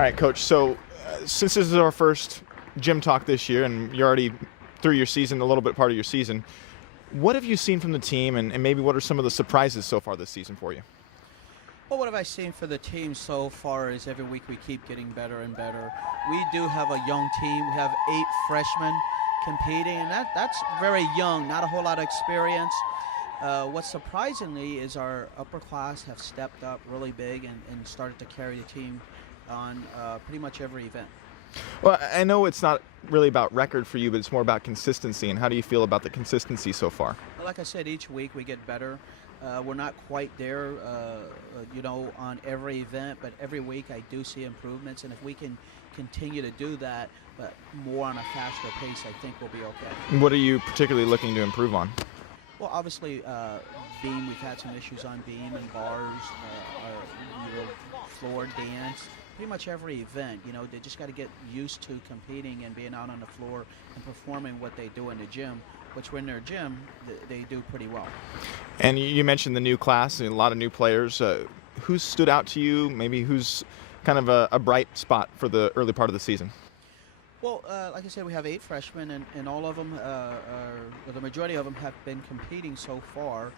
All right, Coach. So, since this is our first gym talk this year, and you're already through your season, a little bit part of your season, what have you seen from the team, and maybe what are some of the surprises so far this season for you? Well, what have I seen for the team so far is every week we keep getting better and better. We do have a young team. We have 8 freshmen competing, and that's very young, not a whole lot of experience. What surprisingly is our upper class have stepped up really big and started to carry the team on pretty much every event. Well, I know it's not really about record for you, but it's more about consistency. And how do you feel about the consistency so far? Like I said, each week we get better. We're not quite there, on every event, but every week I do see improvements. And if we can continue to do that, but more on a faster pace, I think we'll be okay. What are you particularly looking to improve on? Well, obviously, beam, we've had some issues on beam and bars, floor dance. Pretty much every event, they just got to get used to competing and being out on the floor and performing what they do in the gym, which when they're gym, they do pretty well. And you mentioned the new class and a lot of new players. Who's stood out to you? Maybe who's kind of a bright spot for the early part of the season? Well, like I said, we have 8 freshmen, and all of them, the majority of them have been competing so far.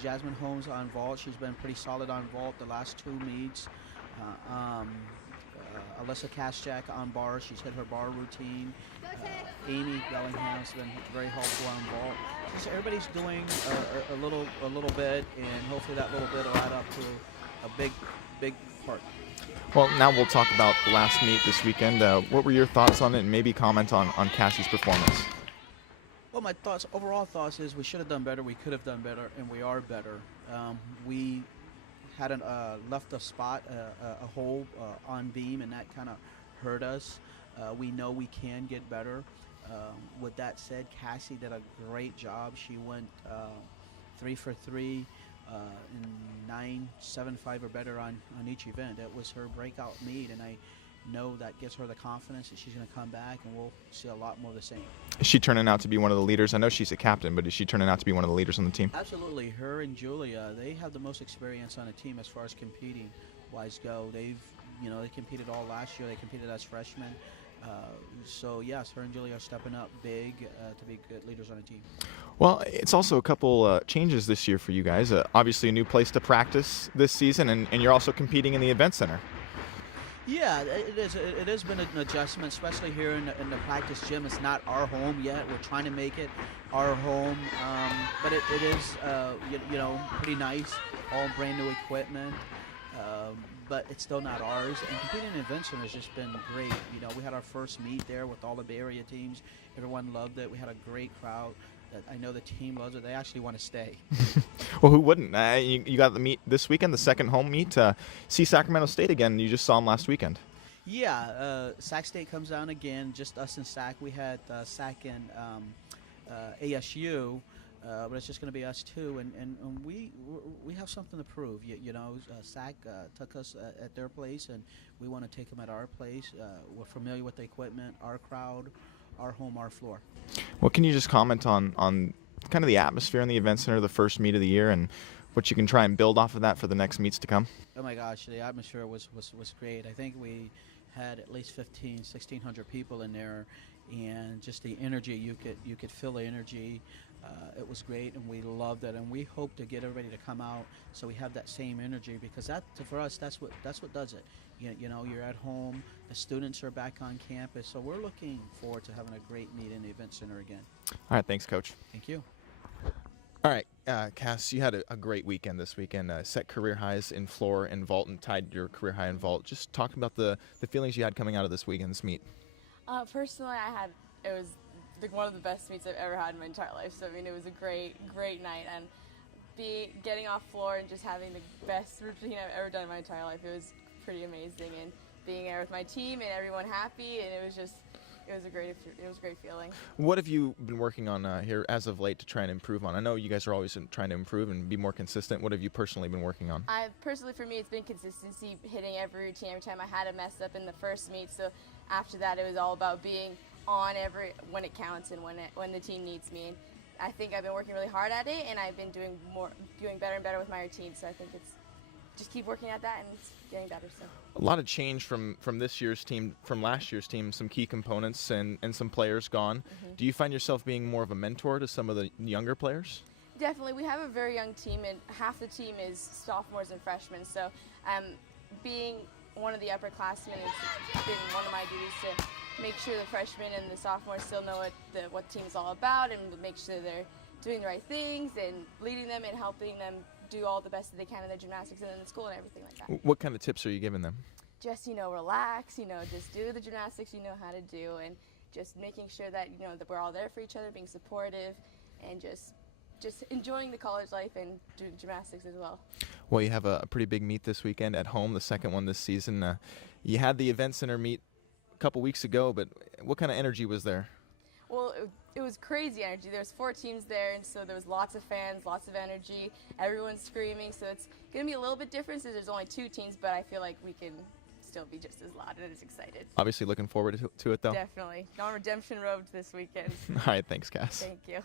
Jasmine Holmes on vault, she's been pretty solid on vault the last 2 meets. Alyssa Kaschak on bar, she's hit her bar routine. Amy Bellingham's been very helpful on vault. So everybody's doing a little bit, and hopefully that little bit will add up to a big part. Well, now we'll talk about the last meet this weekend. What were your thoughts on it, and maybe comment on Cassie's performance? Well, my overall thoughts is we should have done better, we could have done better, and we are better. We hadn't left a spot, a hole on beam, and that kind of hurt us. We know we can get better. With that said, Cassie did a great job. She went 3 for 3 in 9.75 or better on each event. That was her breakout meet, and I know that gives her the confidence that she's going to come back, and we'll see a lot more of the same. Is she turning out to be one of the leaders? I know she's a captain, but is she turning out to be one of the leaders on the team? Absolutely. Her and Julia, they have the most experience on the team as far as competing wise go. They competed all last year. They competed as freshmen. So yes, her and Julia are stepping up big to be good leaders on the team. Well, it's also a couple changes this year for you guys. Obviously a new place to practice this season, and you're also competing in the event center. Yeah, it is. It has been an adjustment, especially here in the practice gym. It's not our home yet. We're trying to make it our home, but it is, pretty nice. All brand new equipment, but it's still not ours. And competing in event center has just been great. We had our first meet there with all the Bay Area teams. Everyone loved it. We had a great crowd. I know the team loves it. They actually want to stay. Well, who wouldn't? You got the meet this weekend, the second home meet. See Sacramento State again. You just saw them last weekend. Yeah, Sac State comes down again. Just us and Sac. We had Sac and ASU, but it's just going to be us two. And we have something to prove. Sac took us at their place, and we want to take them at our place. We're familiar with the equipment, our crowd, our home, our floor. Well, can you just comment on kind of the atmosphere in the event center, the first meet of the year, and what you can try and build off of that for the next meets to come? Oh my gosh, the atmosphere was great. I think we had at least 1,600 people in there, and just the energy, you could feel the energy. It was great, and we loved it, and we hope to get everybody to come out so we have that same energy, because for us that's what does it. You're at home, the students are back on campus, so we're looking forward to having a great meet in the event center again. All right, thanks, Coach. Thank you. All right, Cass, you had a great weekend this weekend. Set career highs in floor and vault, and tied your career high in vault. Just talk about the feelings you had coming out of this weekend's meet. Personally, it was one of the best meets I've ever had in my entire life. So it was a great night, and getting off floor and just having the best routine I've ever done in my entire life. It was pretty amazing, and being there with my team and everyone happy, and it was a great feeling. What have you been working on here as of late to try and improve on? I know you guys are always trying to improve and be more consistent. What have you personally been working on? For me, it's been consistency, hitting every routine every time I had a mess up in the first meet. So after that, it was all about being on when it counts and when the team needs me. And I think I've been working really hard at it, and I've been doing better and better with my routine. So I think just keep working at that and it's getting better. So A lot of change from this year's team, from last year's team, some key components and some players gone. Do you find yourself being more of a mentor to some of the younger players? definitely, we have a very young team, and half the team is sophomores and freshmen. So being one of the upperclassmen, it's been one of my duties to make sure the freshmen and the sophomores still know what team's all about, and make sure they're doing the right things and leading them and helping them do all the best that they can in their gymnastics and in the school and everything like that. What kind of tips are you giving them? Just, relax, just do the gymnastics you know how to do, and just making sure that, that we're all there for each other, being supportive, and just enjoying the college life and doing gymnastics as well. Well, you have a pretty big meet this weekend at home, the second one this season. You had the Event Center meet a couple weeks ago, but what kind of energy was there? Well, it was crazy energy. There's 4 teams there, and so there was lots of fans, lots of energy, everyone's screaming, so it's going to be a little bit different since there's only 2 teams, but I feel like we can still be just as loud and as excited. Obviously looking forward to it, though. Definitely. On Redemption Road this weekend. All right, thanks, Cass. Thank you.